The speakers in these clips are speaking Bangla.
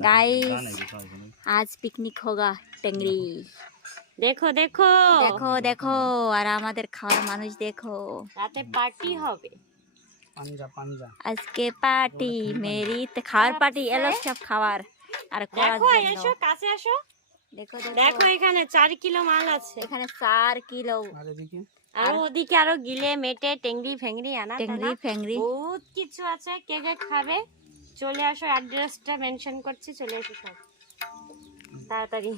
गाइस आज पिकनिक होगा टेंगरी। देखो देखो देखो देखो আর আমাদের খাওয়ার মানুষ দেখো রাতে পার্টি হবে পাঞ্জা পাঞ্জা আজকে পার্টি মেরি খাওয়ার পার্টি এলো সব খাওয়ার আর করার দেখো জন্য এসো কাছে আসো দেখো দেখো এখানে 4 কিলো মাল আছে এখানে 4 কিলো আর এদিকে আর ওদিকে আরো গিলে মেটে টেংরি ফেংরি আনা টেংরি ফেংরি বহুত কিছু আছে কে কে খাবে চলে আসো অ্যাড্রেসটা মেনশন করছি চলে এসো সব তাড়াতাড়ি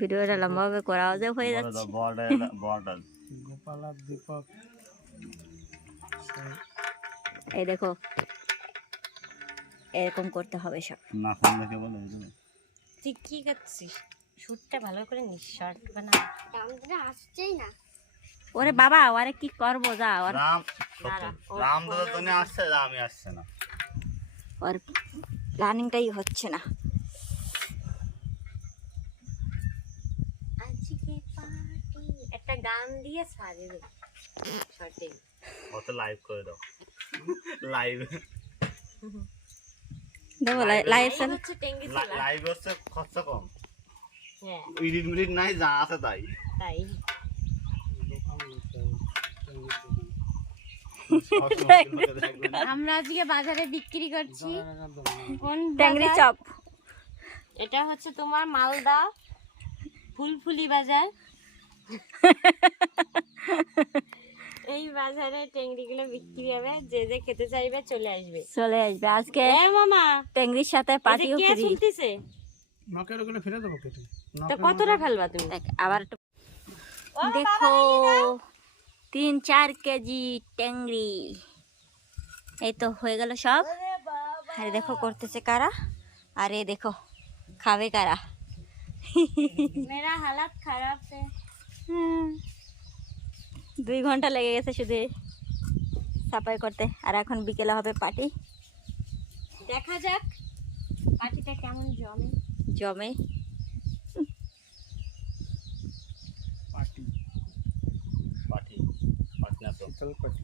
ভিডিওটা লম্বা হবে করাও যে হয়ে যাচ্ছে গোপাল আর দীপক এই দেখো এরকম করতে হবে সব না ফোন দেখে বলে তুই কি করছিস শুটটা ভালো করে নিস শর্ট বানা আমরা আসছেই না ওরে বাবা ওরে কি করব যা ওর রাম দাদা তো আসছে আমি আসছে না ওর প্ল্যানিংটাই হচ্ছে না আজকে পার্টি একটা গান দিয়ে সাজে দে শর্টে অত লাইভ করে দাও লাইভ দেখো লাইভ হচ্ছে টেঙ্গি চলা লাইভ হচ্ছে খরচা কম হ্যাঁ এডিট মিডিট নাই যা আছে তাই তাই আমরা আজকে বাজারে বিক্রি করছি কোন ট্যাংরি বাজার? চপ এটা হচ্ছে তোমার মালদা ফুলফুলি বাজার এই বাজারে টেংরিগুলো বিক্রি হবে যে যে খেতে চাইবে চলে আসবে চলে আসবে আজকে এ মামা ট্যাংরির সাথে পার্টিও কে ফ্রি শুনতেছে নকের ওখানে ফেলে দেবো কেটে তো কতটা ফেলবা তুমি আবার একটু দেখো 3-4 কেজি ট্যাংরি এই তো হয়ে গেল সব আরে দেখো করতেছে কারা আরে দেখো খাবে কারা মেরা হালাত খারাপ है 2 ঘন্টা লেগে গেছে শুধু সাফাই করতে আর এখন বিকেলে হবে পার্টি দেখা যাক পার্টিটা কেমন জমে জমে পার্টি পার্টি পার্টি না তো শীতল পাটি